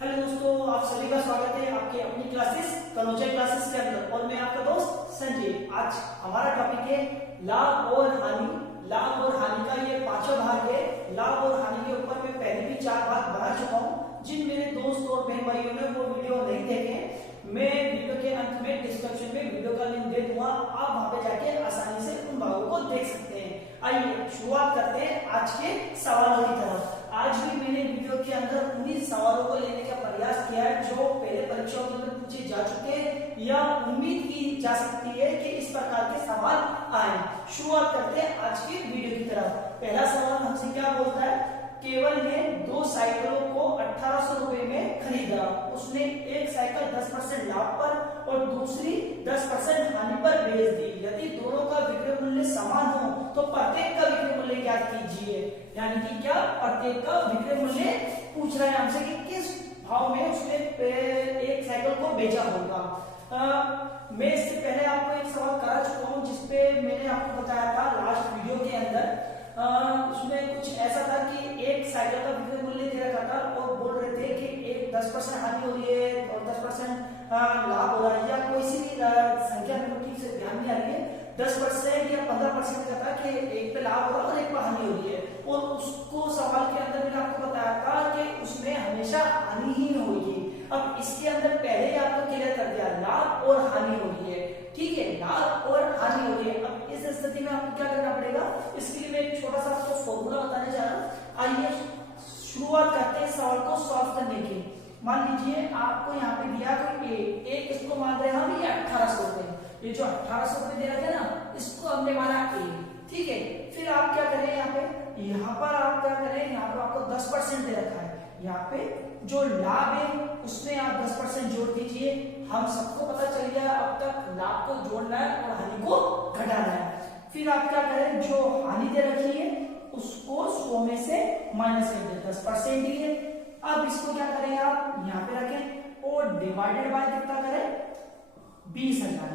Hello दोस्तों, आप सभी का स्वागत है आपके अपनी क्लासेस तनुजा क्लासेस के अंदर। और मैं आपका दोस्त संजय। आज हमारा टॉपिक है लाभ और हानि। लाभ और हानि का ये पांचवा भाग है। लाभ और हानि के ऊपर मैं पहले भी 4 भाग बना चुका हूँ। जिन मेरे दोस्त और बहन भाइयों ने वो वीडियो नहीं देखे, मैं वीडियो के अंत में डिस्क्रिप्शन में वीडियो का लिंक दे दूंगा, आप वहां पे जाके आसानी से उन भागों को देख सकते हैं। आइए शुरुआत करते हैं आज के सवालों की तरफ। आज भी मैंने वीडियो के अंदर उन्हीं सवालों को लेने का प्रयास किया है जो पहले परीक्षाओं के अंदर पूछे जा चुके हैं या उम्मीद की जा सकती है कि इस प्रकार के सवाल आए। शुरुआत करते हैं आज की वीडियो की तरफ। पहला सवाल हमसे क्या बोलता है, केवल ने 2 साइकिलों को 1800 रुपए में खरीदा। उसने एक साइकिल 10% लाभ पर और दूसरी 10% हानि पर बेच दी। यदि दोनों का विक्रय मूल्य समान हो तो प्रत्येक का विक्रय मूल्य ज्ञात कीजिए। यानी कि क्या, प्रत्येक का विक्रय मूल्य पूछ रहा है हमसे कि किस भाव में उसने एक साइकिल को बेचा होगा। मैं इससे पहले आपको एक सवाल करा चुका हूँ जिसपे मैंने आपको बताया था लास्ट वीडियो के अंदर। उसमें कुछ ऐसा था कि एक साइकिल का विक्रय मूल्य दे रखा था और बोल रहे थे कि एक 10% हानि हो रही है और 10% लाभ हो रहा है, या कोई सी भी संख्या में ठीक से ध्यान नहीं आ रही है। 10% या 15% का था कि एक पे लाभ हो रहा है और एक पे हानि हो रही है। और उसको सवाल के अंदर मैंने आपको बताया था कि उसमें हमेशा हानि ही होगी। अब इसके अंदर पहले ही आपको क्लियर कर दिया, लाभ और हानि हो रही है। ठीक है, लाभ और हानि हो रही है। अब इस स्थिति में आपको क्या करना पड़ेगा, इसके लिए मैं एक छोटा सा आपको फॉर्मूला बताने जा रहा हूँ। आइए शुरुआत करते हैं सवाल को सॉल्व करने की। मान लीजिए आपको यहाँ पे दिया कोई एक इसको मान रहे हैं हम, ये 1800 रुपए। ये जो 1800 रुपए दे रखे ना, इसको हमने माना ए। ठीक है, फिर आप क्या करें, यहाँ पर आप क्या करें, यहाँ पर आपको 10% दे रखा है। यहाँ पे जो लाभ है उसमें आप 10% जोड़ दीजिए। हम सबको पता चल गया अब तक लाभ को जोड़ना है और हानि को घटाना है। फिर आप क्या करें, जो हानि दे रखी है उसको 100 में से माइनस कर दें, 10% दिए। अब इसको क्या करें, आप यहाँ पे रखें और डिवाइडेड बाय कितना करें, 20,000।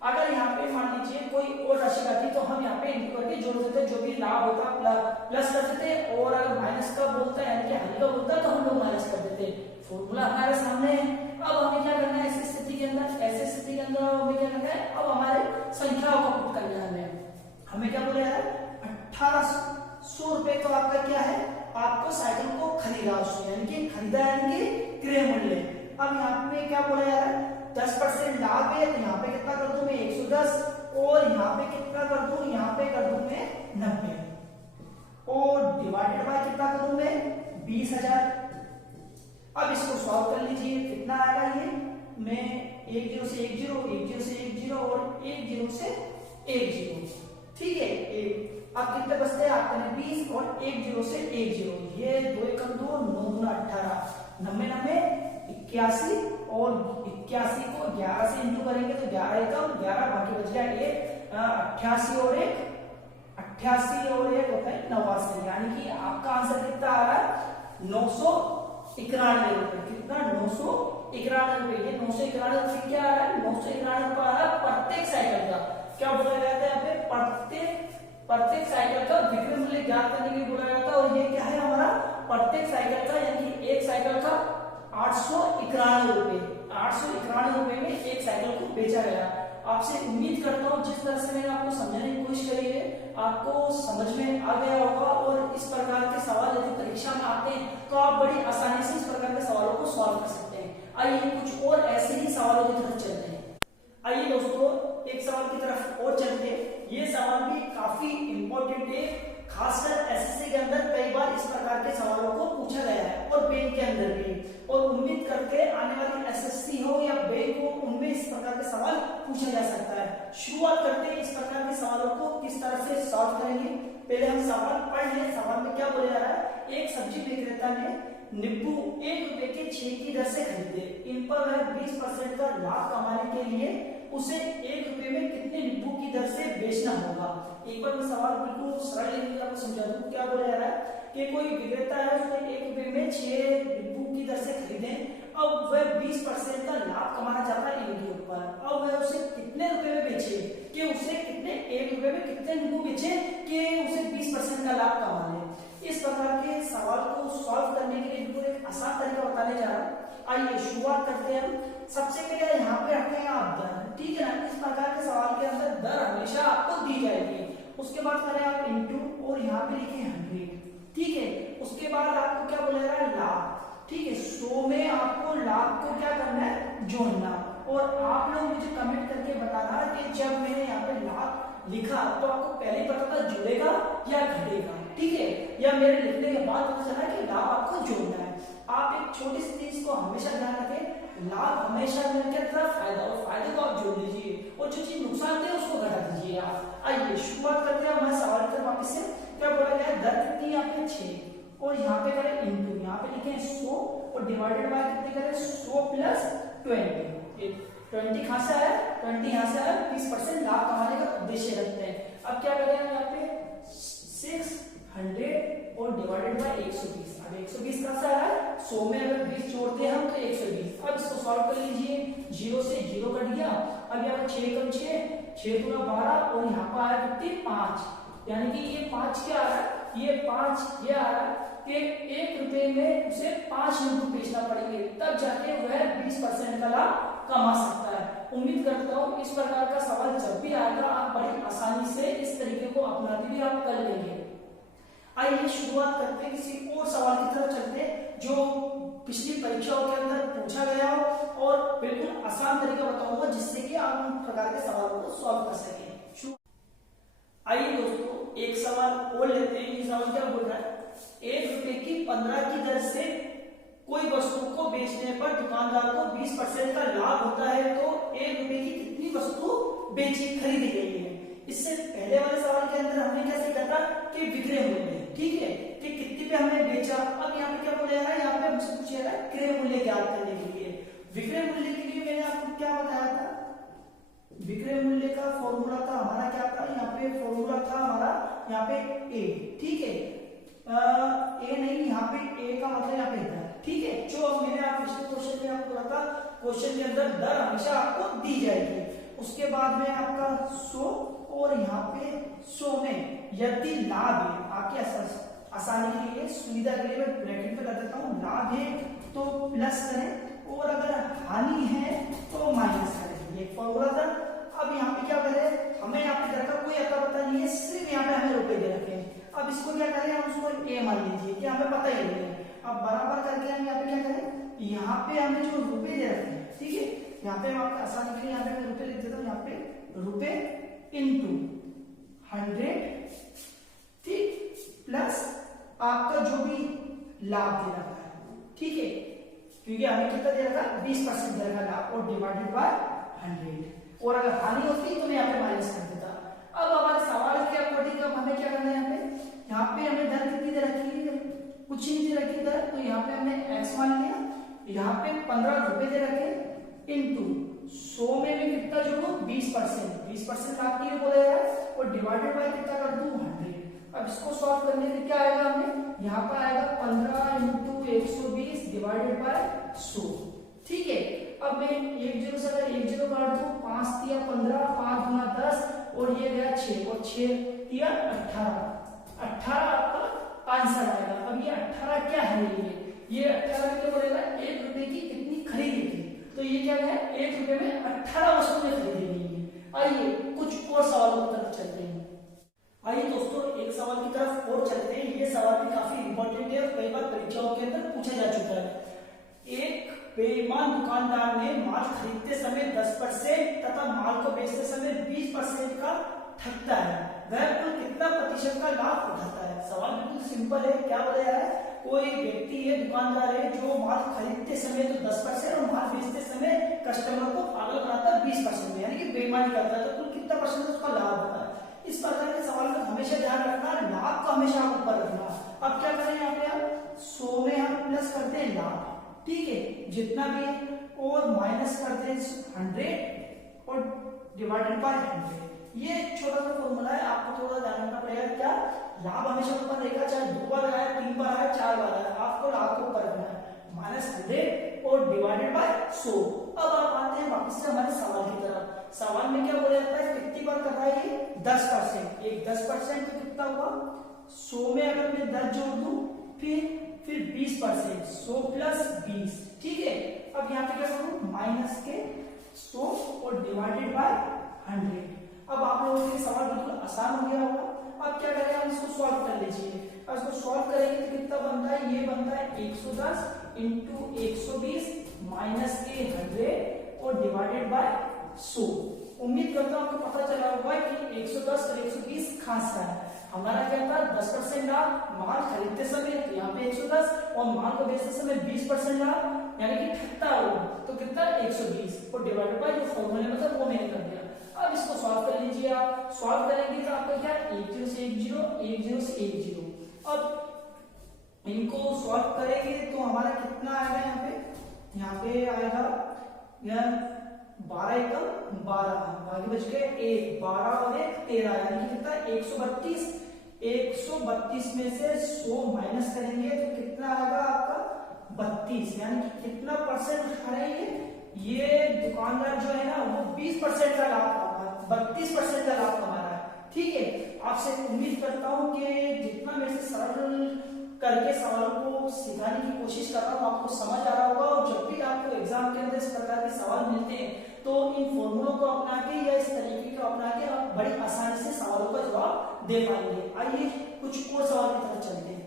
अगर यहाँ पे मान लीजिए कोई और राशि आती तो हम यहाँ पे इंटू करके जोड़ देते, जो भी लाभ होता प्लस कर देते, और अगर माइनस का बोलता है यानी कि हानि का बोलता है तो हम लोग माइनस कर देते। फॉर्मूला हमारे सामने है। अब हमें क्या करना है ऐसी स्थिति के अंदर, हमें क्या करना है, अब हमारे संख्याओं को पुट करना है। हमें क्या बोले यार, 1800 रुपए तो आपका क्या है, आपको साइकिल को खरीदा उसने, यानी कि खरीदा यानी कि क्रय मूल्य। अब यहाँ पे क्या बोला यार, 10% लाभ है तो यहाँ पे कितना कर दूं मैं, 110, और यहाँ पे कितना कर दूं, यहाँ पे कर दूं मैं 90, और डिवाइडेड बाय कितना करूं मैं, 20,000। अब इसको सॉल्व कर लीजिए, कितना आएगा ये, मैं 1 0 से 1 0, 1 0 से 1 0 और 1 0 से 1 0। ठीक है, अब कितने बचते हैं आपके, 20 और 1 0 से 1 0, ये 2 एकम 2, 9 गुना 18, 90 90 81, और 81 को 11 से इंटू करेंगे तो 11 एकम 11, बाकी बच गया 1, 88 और 1 88 और 1 होता है 89। यानी कि आपका आंसर कितना आ रहा है, 991 रुपए। कितना, 991 रुपए। ये 991 रुपए क्या आ रहा है, 991 रुपए आ रहा है प्रत्येक साइकिल का। क्या बोला गया था यहाँ पे, प्रत्येक साइकिल का विक्रय मूल्य ज्ञात करने के लिए बोला गया था। और ये क्या है हमारा, प्रत्येक साइकिल का, यानी कि एक साइकिल का 891 रुपए। 891 रुपए में एक साइकिल को बेचा गया। आपसे उम्मीद करता हूँ जिस तरह से मैंने आपको समझाने की कोशिश करी है आपको समझ में आ गया होगा। और इस प्रकार के सवाल यदि परीक्षा में आते हैं तो आप बड़ी आसानी से इस प्रकार के सवालों को सॉल्व कर सकते हैं। आइए कुछ और ऐसे ही सवालों की तरफ चलते हैं। आइए दोस्तों एक सवाल की तरफ और चलते हैं। ये सवाल भी काफी इंपॉर्टेंट है, खासकर एसएससी के अंदर कई बार इस प्रकार के सवालों को पूछा गया है और बैंक के अंदर भी। और उम्मीद करते हैं आने वाली एसएससी हो या बैंक हो, उनमें इस प्रकार के सवाल पूछा जा सकता है। शुरुआत करते हैं इस प्रकार के सवालों को किस तरह से सॉल्व करेंगे। पहले हम सवाल पढ़ लें। सवाल में क्या बोला जा रहा है, एक सब्जी विक्रेता ने नींबू 1 रुपए के 6 की दर से खरीदे। इन पर वह 20% का लाभ कमाने के लिए उसे 1 रुपए में कितने नींबू की दर से बेचना होगा। एक बार मैं सवाल बिल्कुल सरल लेकर आपको समझा दूं। क्या बोला जा रहा है कि कोई विक्रेता है, उसने 1 रुपए में 6 नींबू की दर से खरीदे। अब वह 20% का लाभ कमाना चाहता है इनके ऊपर। अब वह उसे कितने रुपए में बेचे, कि उसे कितने 1 रुपए में कितने नींबू बेचे कि उसे 20% का लाभ कमा ले। इस प्रकार के सवाल को सॉल्व करने के लिए बिल्कुल एक आसान तरीका बताने बताने जा रहा हूँ। आइए शुरुआत करते हैं हम। सबसे पहले यहाँ पे रखते हैं आप दर, ठीक है ना। इस प्रकार के सवाल के अंदर दर हमेशा आपको दी जाएगी। उसके बाद करें आप इंटू और यहाँ पे लिखे 100, ठीक है। उसके बाद आपको क्या बोलेगा लाभ, ठीक है। 100 में आपको लाभ को क्या करना है, जोड़ना। और आप लोग मुझे कमेंट करके बताना कि जब मैंने यहाँ पे लाभ लिखा तो आपको पहले ही पता था जुड़ेगा या घटेगा, ठीक है, या मेरे लिखने के बाद पता चला कि लाभ आपको जोड़ना है। आप एक छोटी सी चीज को हमेशा ध्यान रखें, लाभ हमेशा क्या तरफ फायदा, और फायदे को आप जोड़ लीजिए और जो चीज नुकसान दे उसको घटा दीजिए आप। आइए शुरुआत करते हैं हमारे सवाल की तरफ वापस से। क्या बोला गया, दर कितनी यहाँ पे 6 और यहाँ पे करें इंटू, यहाँ पे लिखे 100 और डिवाइडेड बाय कितने करें 100 प्लस 20। 20 कहां से आया, 20 यहाँ से आया। 20% लाभ कमाने का उद्देश्य रखते हैं। अब क्या करें हम यहाँ पे 600 और डिवाइडेड बाय 120। अब 120 कहां से आ रहा है, 100 में अगर 20 जोड़ते हैं हम तो 120। अब इसको सॉल्व कर लीजिए, 0 से 0 कट गया। अब यहाँ 6 कम 6 दूना 12 और यहाँ पर आया कितनी 5, यानी कि ये 5 क्या आ रहा है, ये 5 ये आ रहा है कि 1 रुपए में उसे 5 यूनिट बेचना पड़ेंगे, तब जाके वह 20% का लाभ कमा सकता है। उम्मीद करता हूँ इस प्रकार का सवाल जब भी आएगा आप बड़ी आसानी से इस तरीके को अपनाते भी आप कर लेंगे। आइए शुरुआत करते हैं किसी और सवाल की तरफ चलते हैं जो पिछली परीक्षाओं के अंदर पूछा गया हो और बिल्कुल आसान तरीका बताऊंगा जिससे कि आप उन प्रकार के सवालों को सॉल्व कर सकें। आइए दोस्तों एक सवाल और लेते हैं। ये सवाल क्या बोल रहा है, 1 रुपए की 15 की दर से कोई वस्तु को बेचने पर दुकानदार को 20% का लाभ होता है, तो 1 रुपए की कितनी वस्तु बेची खरीदी गई है। इससे पहले वाले सवाल के अंदर हमने क्या सीखा था कि विक्रय मूल्य, ठीक है, कि कितनी पे हमने बेचा। अब यहाँ पे क्या बोला है, यहाँ पे हमसे पूछा है क्रय मूल्य ज्ञात करने के लिए। विक्रय मूल्य के लिए मैंने आपको क्या बताया था, विक्रय मूल्य का फॉर्मूला था हमारा क्या था, यहाँ पे फॉर्मूला था हमारा यहाँ पे ए, ठीक है। ए नहीं, यहाँ पे ए का मतलब यहाँ पे दर, ठीक है। जो मैंने आप पिछले क्वेश्चन में आपको बोला था, क्वेश्चन के अंदर दर हमेशा आपको दी जाएगी। उसके बाद में आपका 100 और यहाँ पे 100 में यदि लाभ है, आपके आसानी के लिए सुविधा के लिए मैं ब्रैकेट पे कर देता हूँ, लाभ है तो प्लस करें और अगर हानि है तो माइनस करें, ये फॉर्मूला था। अब यहाँ पे क्या करें, हमें यहाँ पे दर का कोई अता पता नहीं है, सिर्फ यहाँ पे हमें रुपए दे रखे हैं। अब इसको क्या करें, हम उसको ए मान लीजिए कि हमें पता ही नहीं है। अब बराबर करके हम यहाँ पे क्या करें, यहाँ पे हमें जो रुपए दे रखे हैं, ठीक है, यहाँ पे हम आपके आसानी के लिए यहाँ पे मैं रुपए लिख देता हूँ, यहाँ पे रुपए इंटू 100, ठीक, प्लस आपका जो भी लाभ दे रखा है, ठीक है, क्योंकि हमें कितना दे रखा है 20% दे रखा लाभ और डिवाइडेड बाय 100। और अगर हानि होती तो मैं यहाँ पे माइनस कर देता। अब हमारे सवाल के अकॉर्डिंग अब हमें क्या करना है, यहाँ पे हमें दर कितनी दे रखी है, कुछ नहीं दे रखी दर, तो यहाँ पे हमने x मान लिया, यहाँ पे 15 रुपए दे रखे इंटू 100 में भी कितना जोड़ू 20% लाभ के लिए बोला है और डिवाइडेड बाय कितना कर दूं 100। अब इसको सॉल्व करने से क्या आएगा, हमें यहाँ पर आएगा 15 इंटू 120 डिवाइडेड बाय 100, ठीक है। अब मैं एक जीरो से अगर एक जीरो काट दूं, 5 तिया 15, 5 गुना 10 और ये गया 6 और 6 तिया 18 आपका आंसर आएगा। अब ये 18 क्या है, ये 18 क्या बोलेगा, 1 रुपए की कितनी खरीदी थी, तो ये क्या है 1 रुपए में 18 वस्तुएं खरीदी गई है। आइए कुछ और सवालों की तरफ चलते हैं। आइए दोस्तों एक सवाल की तरफ और चलते हैं। ये सवाल भी काफी इंपॉर्टेंट है और कई बार परीक्षाओं के अंदर पूछा जा चुका है। एक बेईमान दुकानदार ने माल खरीदते समय 10% तथा माल को बेचते समय 20% का ठगता है, वह कुल कितना प्रतिशत का लाभ उठाता है। सवाल बिल्कुल सिंपल है, क्या बोला जा रहा है, कोई व्यक्ति है, दुकानदार है, जो माल खरीदते समय तो 10% और माल बेचते समय कस्टमर को पागल बनाता है 20% में, यानी कि बेईमानी करता है, तो कुल कितना परसेंट उसका लाभ होता है। इस प्रकार के सवाल का हमेशा ध्यान रखना, लाभ का हमेशा आप ऊपर रखना। अब क्या करें, यहाँ पे हम 100 में हम प्लस करते हैं लाभ, ठीक है, जितना भी है, और माइनस करते हैं 100 और डिवाइडेड बाय 100। ये छोटा सा फॉर्मूला है, आपको थोड़ा ध्यान रखना पड़ेगा। क्या लाभ हमेशा ऊपर रहेगा, चाहे 2 बार आया, 3 बार आया, 4 बार आया, आपको लाभ को ऊपर रखना है, -100 और डिवाइडेड बाय 100। अब आप आते हैं वापस से हमारे सवाल की तरफ। सवाल में क्या बोला जाता है, कितनी बार कर रहा है ये 10%, एक 10% तो कितना हुआ 100 में अगर मैं 10 जोड़ दूं, फिर 20%, 100 प्लस 20 20। ठीक है, अब यहाँ पे क्या करूँ, माइनस के 100 और डिवाइडेड बाय 100। अब आप लोगों के लिए सवाल बिल्कुल आसान हो गया होगा। अब क्या करें, हम इसको सॉल्व कर लीजिए। अब इसको सॉल्व करेंगे तो कितना बनता है, ये बनता है 110 इंटू 120 माइनस के 100 और डिवाइडेड बाय 100। उम्मीद करता हूँ आपको पता चला होगा कि 110 और 120 खास का है। हमारा क्या था, 10% लाभ माल खरीदते समय, तो यहाँ पे 110, और माल को बेचते समय 20% लाभ यानी कि 78, तो कितना 120 और डिवाइडेड बाय जो फॉर्मूले में था वो मैंने कर दिया। अब इसको सॉल्व कर लीजिए। आप सॉल्व करेंगे तो आपका क्या, 10 से 10, 10 से 10। अब इनको सॉल्व करेंगे तो हमारा कितना आएगा, यहाँ पे आएगा 12 एकम 12, बाकी बच गए 1, 12 और 1 13, यानी कि कितना 132। 132 में से 100 माइनस करेंगे तो कितना आएगा आपका 32, यानी कि कितना परसेंट उठा रहे हैं ये दुकानदार जो है ना, वो 20% का लाभ कमा रहा है, 32% का लाभ कमा रहा है। ठीक है, आपसे उम्मीद करता हूं कि जितना मेरे से सरल करके सवालों को सिखाने की कोशिश कर रहा हूँ आपको समझ आ रहा होगा। और जब भी आपको एग्जाम के अंदर इस प्रकार के सवाल मिलते हैं तो इन फॉर्मूलों को अपना के या इस तरीके को अपना के आप बड़ी आसानी से सवालों का जवाब दे पाएंगे। आइए कुछ और सवाल की तरफ चलते हैं।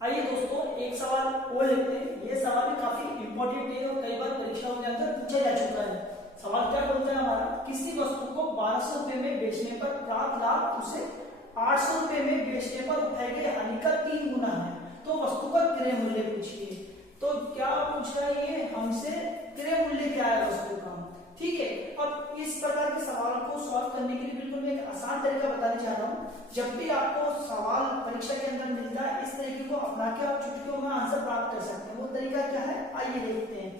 आइए दोस्तों, एक सवाल और लेते हैं। ये सवाल भी काफी इंपॉर्टेंट है और कई बार परीक्षाओं के अंदर पूछा जा चुका है। सवाल क्या बोलता है हमारा, किसी वस्तु को 1200 रुपए में बेचने पर प्राप्त लाभ उसे 800 रुपए में बेचने पर उठाए गए हानि का 3 गुना है, तो वस्तु का क्रय मूल्य पूछिए। तो क्या पूछ रहा है ये हमसे, क्रय मूल्य क्या है वस्तु का। ठीक है, अब इस प्रकार के सवाल को सॉल्व करने के लिए बिल्कुल मैं एक आसान तरीका बताने जा रहा हूँ। जब भी आपको सवाल परीक्षा के अंदर मिलता है, इस तरीके को अपना के आप चुटकियों में आंसर प्राप्त कर सकते हैं। वो तरीका क्या है, आइए देखते हैं।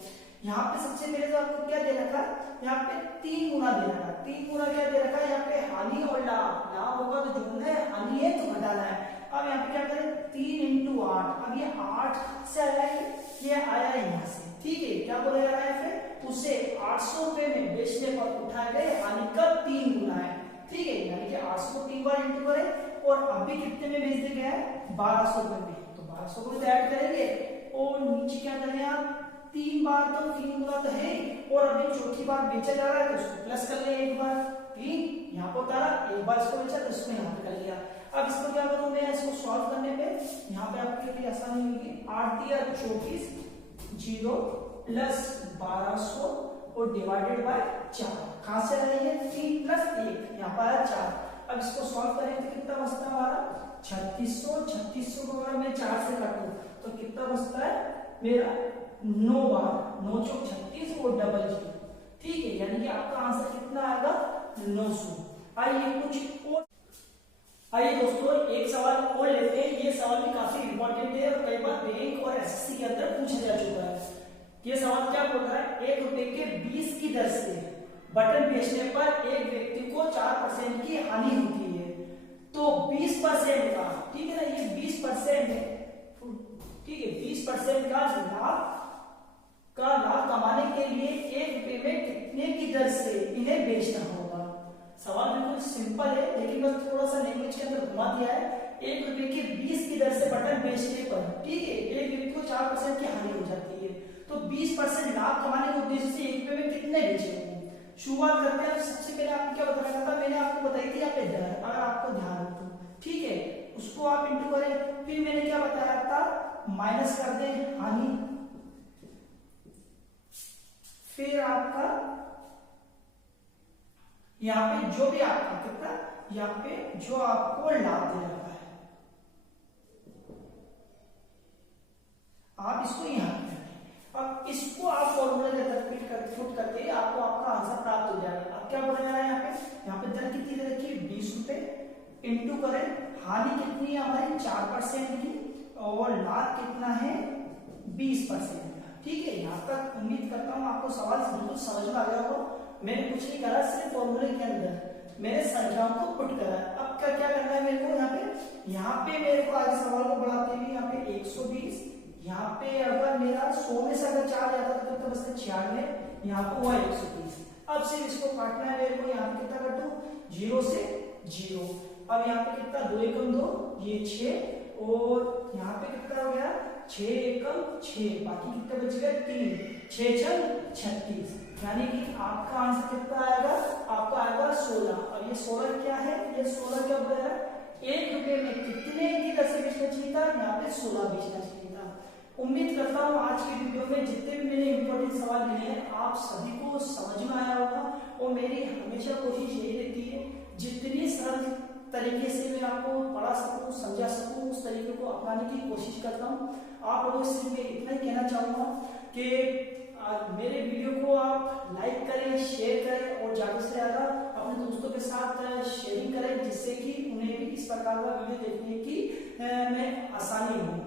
यहाँ पे सबसे पहले तो आपको क्या दे रखा है, यहाँ पे 3 गुना दे रखा है। 3 गुना क्या दे रखा है, यहाँ पे हानि और लाभ, लाभ होगा तो जोड़ना है, हानि है तो घटाना है। अब यहाँ पे क्या करें, 3 इंटू 8। अब ये 8 से आया है, ये आया है यहाँ से। ठीक है, क्या बोला जा रहा है, फिर उसे 800 रुपए में बेचने पर उठाए गए हानि का 3 गुना है। ठीक है, यानी कि 800 को 3 बार इंटू करें और अब भी कितने में बेच दिया गया है, 1200 रुपए में, तो 1200 को ऐड करेंगे और नीचे क्या करें आप, 3 बार तो 3 गुना तो है और अभी चौथी बार बेचा जा रहा है तो उसको प्लस कर ले, एक बार 3 यहाँ पर उतारा, एक बार इसको बेचा तो इसको यहाँ पे कर लिया। अब इसको क्या करूं मैं, इसको सॉल्व करने पे यहाँ पे आपके लिए आसानी होगी। 8 दिया 24, 0 प्लस 1200 और डिवाइडेड बाय 4, कहां से आ रही है 3 प्लस 1, यहाँ पर आया 4। अब इसको सॉल्व करें तो कितना बचता है हमारा 3600। 3600 को अगर मैं 4 से काटूं तो कितना बचता है मेरा 9 बार, 9 चौक 36 और डबल 0। ठीक है, यानी कि आपका आंसर कितना आएगा 900। आइए कुछ और, आइए दोस्तों एक सवाल और लेते हैं। ये सवाल भी काफी इंपॉर्टेंट है और कई बार बैंक और एसएससी के अंदर पूछा जा चुका है। ये सवाल क्या बोल रहा है, 1 रुपए के 20 की दर से बटन बेचने पर एक व्यक्ति को 4% की हानि होती है, तो 20% का, ठीक है ना, ये 20% है, ठीक है, 20% का लाभ कमाने के लिए 1 रुपए में कितने की दर से इन्हें बेचना होगा। सवाल बिल्कुल सिंपल है लेकिन बस थोड़ा सा लैंग्वेज के अंदर घुमा दिया है। 1 रुपए के 20 की दर से बटन बेचने पर, ठीक है, एक व्यक्ति को 4% की हानि हो जाती है, तो 20% लाभ कमाने के उद्देश्य से 1 रुपए में कितने बेचेंगे। शुरुआत करते हैं। सबसे पहले आपको क्या बताया था, मैंने आपको बताई थी यहाँ पे दर, अगर आपको ध्यान हो तो, ठीक है, उसको आप इंटू करें। फिर मैंने क्या बताया था, माइनस कर दें हानि, फिर आपका यहाँ पे जो भी आपका कितना, यहाँ पे जो आपको लाभ दे रहा है आप इसको यहाँ पे, अब इसको आप फॉर्मूला के अंदर पुट करके आपको आपका आंसर प्राप्त हो जाएगा। अब क्या बोला जा रहा है, यहाँ पे दर कितनी दे रखी है 20 रुपए, इंटू करें हानि कितनी है हमारी 4% की और लाभ कितना है 20%। ठीक है, यहाँ तक उम्मीद करता हूँ आपको सवाल बिल्कुल समझ में आ गया होगा। मैंने कुछ नहीं करा, सिर्फ फॉर्मूले के अंदर मैंने संख्याओं को पुट करा। अब क्या क्या करना है मेरे को, यहाँ पे मेरे को आगे सवाल को बढ़ाते हुए यहाँ पे 120, यहाँ पे अगर मेरा 100 में से अगर 4 जाता तो कितना बचता 96, यहाँ पे हुआ 130। अब सिर्फ इसको काटना है मेरे को, यहाँ पे कितना काटू 0 से 0। अब यहाँ पे कितना 2 एकम 2, ये 6 और यहाँ पे कितना हो गया 6 एकम 6, बाकी कितने बच गए 3, 6 छल 36, यानी कि आपका आंसर कितना आएगा, आपका आएगा 16। और ये 16 क्या है, ये 16 क्या बोल रहा है, 1 रुपए में कितने की दर से बेचना चाहिए था, यहाँ पे 16 बेचना चाहिए था। उम्मीद करता हूँ आज की वीडियो में जितने भी मैंने इंपॉर्टेंट सवाल लिए हैं आप सभी को समझ में आया होगा। और मेरी हमेशा कोशिश यही रहती है जितनी सरल तरीके से मैं आपको पढ़ा सकूं, समझा सकूं, उस तरीके को अपनाने की कोशिश करता हूं। आप लोगों से मैं इतना ही कहना चाहूंगा कि मेरे वीडियो को आप लाइक करें, शेयर करें और ज्यादा से ज्यादा अपने दोस्तों के साथ शेयरिंग करें, जिससे कि उन्हें भी इस प्रकार का वीडियो देखने की में आसानी हो।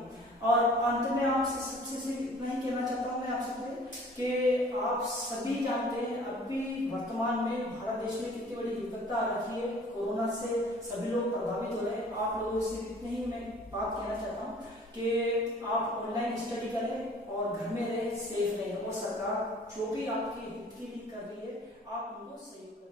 और अंत में आपसे सबसे इतना ही कहना चाहता हूँ मैं आपसे कि आप सभी जानते हैं अभी वर्तमान में भारत देश में कितनी बड़ी विपत्ता आ रखी है, कोरोना से सभी लोग प्रभावित हो रहे हैं। आप लोगों से इतने ही मैं बात कहना चाहता हूँ कि आप ऑनलाइन स्टडी करें और घर में रहें, सेफ रहें, और सरकार जो भी आपकी हित के लिए कर रही है आप उनको सहयोग करें।